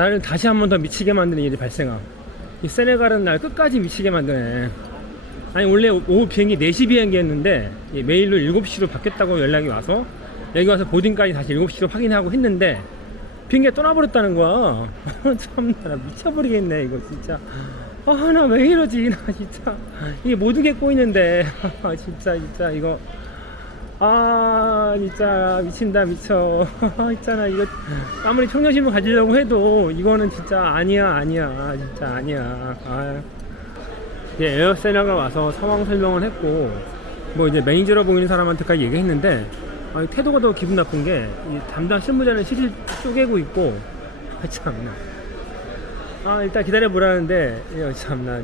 나를 다시 한 번 더 미치게 만드는 일이 발생함. 이 세네갈은 날 끝까지 미치게 만드네. 아니 원래 오후 비행기 4시 비행기였는데 이 메일로 7시로 바뀌었다고 연락이 와서 여기 와서 보딩까지 다시 7시로 확인하고 했는데 비행기가 떠나버렸다는 거야. 참나 나 미쳐버리겠네 이거 진짜. 아 나 왜 이러지 나 진짜 이게 모든 게 꼬이는데 아, 진짜 진짜 이거 아 진짜 미친다 미쳐. 있잖아 이거 아무리 청년심을 가지려고 해도 이거는 진짜 아니야 아니야 진짜 아니야. 아. 예, 에어세나가 와서 상황 설명을 했고 뭐 이제 매니저로 보이는 사람한테까지 얘기했는데 아, 이 태도가 더 기분 나쁜 게이 담당 실무자는 실실 쪼개고 있고 아 참나. 아 일단 기다려 보라는데 예, 참나.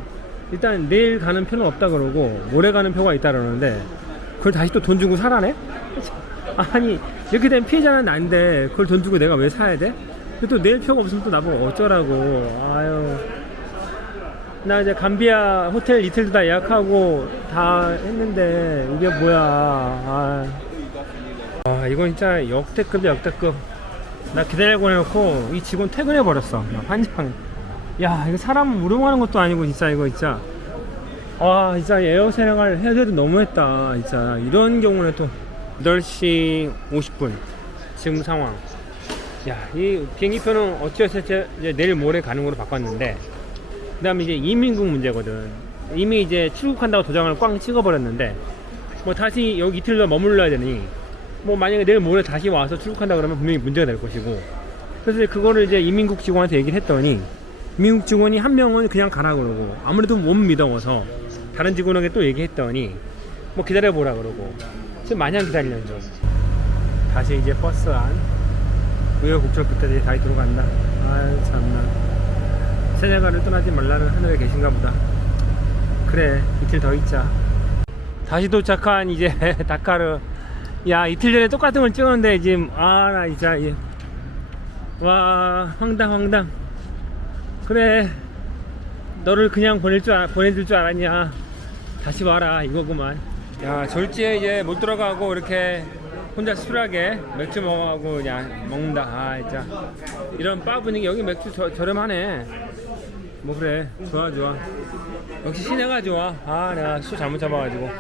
일단 내일 가는 표는 없다 그러고 모레 가는 표가 있다 그러는데 그걸 다시 또 돈 주고 사라네? 아니 이렇게 된 피해자는 난데 그걸 돈 주고 내가 왜 사야 돼? 근데 또 내일 표가 없으면 또 나보고 어쩌라고. 아유. 나 이제 감비아 호텔 이틀도 다 예약하고 다 했는데 이게 뭐야. 아, 아 이건 진짜 역대급이야 역대급. 나 기다리고 해놓고 이 직원 퇴근해 버렸어. 환장. 야 이거 사람 무름하는 것도 아니고 진짜 이거 진짜 와 진짜 에어 생활 해야 돼도 너무했다. 진짜 이런 경우는 또 8시 50분 지금 상황. 야 이 비행기표는 어찌어찌 이제 내일 모레 가는 걸로 바꿨는데 그 다음에 이제 이민국 문제거든. 이미 이제 출국한다고 도장을 꽝 찍어버렸는데 뭐 다시 여기 이틀 더 머물러야 되니 뭐 만약에 내일 모레 다시 와서 출국한다 그러면 분명히 문제가 될 것이고. 그래서 그거를 이제 이민국 직원한테 얘기를 했더니 미국 직원이 한 명은 그냥 가라 그러고 아무래도 못 믿어서 다른 직원에게 또 얘기했더니 뭐 기다려 보라 그러고. 지금 마냥 기다리는 중. 다시 이제 버스 안 우여곡절 끝에 다시 들어간다. 아유 참나. 세네갈을 떠나지 말라는 하늘에 계신가 보다. 그래 이틀 더 있자. 다시 도착한 이제 다카르. 야 이틀 전에 똑같은 걸 찍었는데 지금 아 나 진짜 이- 와 황당 황당. 그래. 너를 그냥 보낼 줄 알- 보내줄 줄 알았냐 다시 와라 이거구만. 야 졸지에 이제 못 들어가고 이렇게 혼자 술하게 맥주 먹어가고 그냥 먹는다. 아 진짜. 이런 바 분위기 여기 맥주 저, 저렴하네. 뭐 그래. 좋아 좋아. 역시 시내가 좋아. 아 내가 술 잘못 잡아가지고.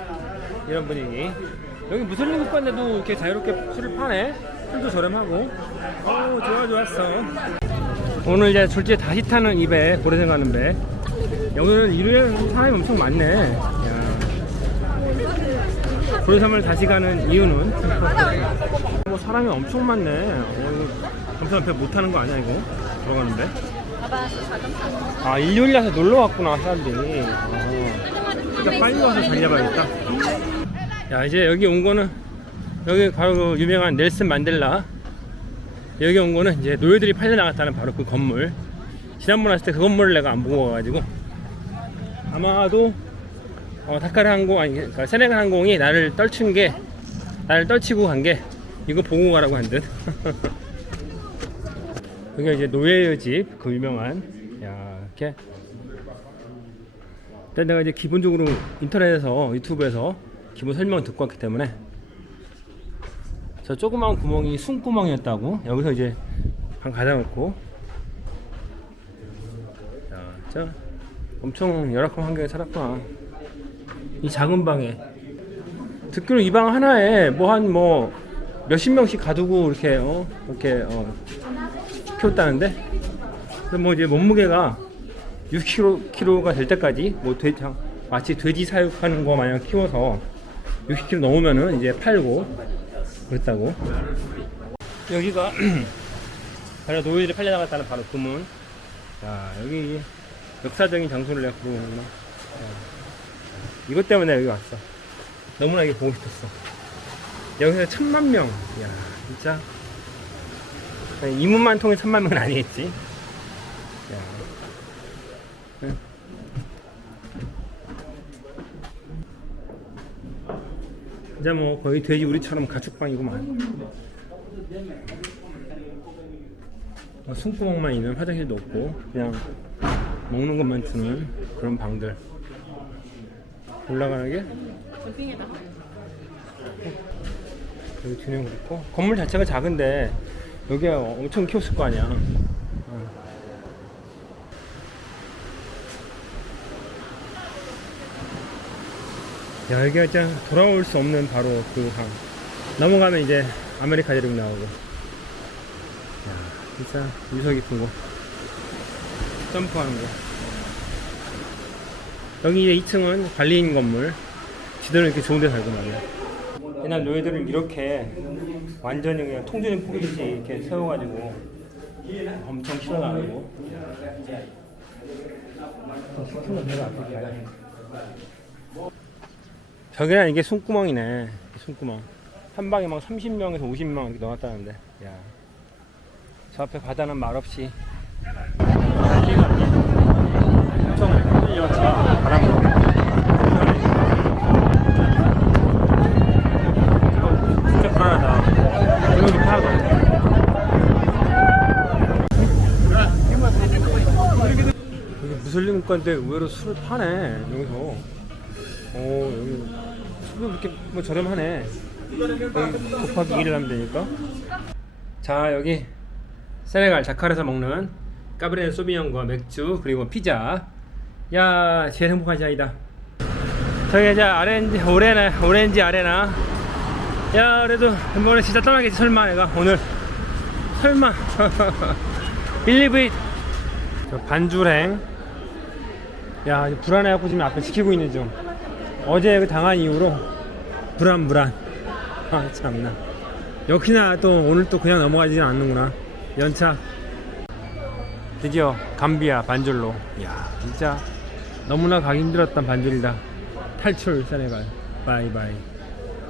이런 분위기. 여기 무슬림 국가인데도 이렇게 자유롭게 술을 파네. 술도 저렴하고. 오 좋아 좋았어. 오늘 이제 졸지에 다시 타는 이배 고래생 가는 배. 여기는 일요일에 사람이 엄청 많네. 야. 고래섬을 다시 가는 이유는? 뭐 사람이 엄청 많네. 어, 잠시만 배못 타는 거 아니야 이거? 들어가는 배아 일요일이라서 놀러 왔구나 사람들이. 어. 그러니까 빨리 와서 잡아야겠다. 야 이제 여기 온 거는 여기 바로 그 유명한 넬슨 만델라. 여기 온 거는 이제 노예들이 팔려 나갔다는 바로 그 건물. 지난번 왔을 때 그 건물을 내가 안 보고 와가지고. 아마도 어, 다카르 항공 아니 그러니까 세네갈 항공이 나를 떨친 게 나를 떨치고 간 게 이거 보고 가라고 한 듯. 여기가 이제 노예의 집, 그 유명한 야 이렇게. 일단 내가 이제 기본적으로 인터넷에서 유튜브에서 기본 설명 듣고 왔기 때문에 저 조그마한 구멍이 숨구멍이었다고 여기서 이제 방 가져놓고 자, 저 엄청 열악한 환경에 살았구나. 이 작은 방에 듣기로 이 방 하나에 뭐 한 뭐 몇십 명씩 가두고 이렇게 어 이렇게 어 키웠다는데 그래서 뭐 이제 몸무게가 6kg kg가 될 때까지 뭐 돼, 장- 마치 돼지 사육하는 거 마냥 키워서 60kg 넘으면은 이제 팔고 그랬다고 여기가 바로 노예들이 팔려나갔다는 바로 그 문. 자 여기 역사적인 장소를 내가 있구나. 이것 때문에 여기 왔어. 너무나 이게 보고 싶었어. 여기서 천만 명. 이야, 진짜. 이문만 통해 천만 명은 아니겠지. 야. 응. 진짜 뭐 거의 돼지 우리처럼 가축방이구만. 어, 숨구멍만 있는 화장실도 없고 그냥 먹는 것만 주는 그런 방들. 올라가는 게? 여기 두명 그렇고. 건물 자체가 작은데 여기 엄청 키웠을 거 아니야. 어. 야 여기가 진짜 돌아올 수 없는 바로 그항 넘어가면 이제 아메리카 대륙 나오고. 야 진짜 유서 깊은 곳. 점프하는 거 여기 이제 2층은 관리인 건물. 지도는 이렇게 좋은 데 살고 말이야. 옛날 노예들을 이렇게 완전히 그냥 통조림 포기듯이 이렇게 세워가지고 엄청 실어나르고. 시키면 내가 가야 저기는 이게 손구멍이네. 손구멍. 한 방에 막 30명에서 50명 이렇게 넣었다는데. 야. 저 앞에 바다는 말없이. 엄청 끌려 바람 진짜 불안하다. 이거 하나도 여기 무슬림 국가인데 의외로 술을 파네 여기서. 오 여기 술도 그렇게 뭐 저렴하네. 곱하기 1을 하면 되니까. 자 여기 세네갈 자카르에서 먹는 까브레네 소비뇽과 맥주 그리고 피자. 야 제일 행복한 시간이다. 저기 이제 아렌지 오레나 오렌지 아레나. 야 그래도 이번에 진짜 떠나겠지 설마 내가? 오늘. 설마. 빌리브 잇. 저 반줄행 야 불안해갖고 지금 앞에 지키고 있는 중 어제 그 당한 이후로 불안 불안. 아 참나. 역시나 또 오늘 또 그냥 넘어가지는 않는구나. 연차. 드디어 감비아 반줄로. 야 진짜 너무나 가기 힘들었던 반줄이다. 탈출 세네갈. 바이바이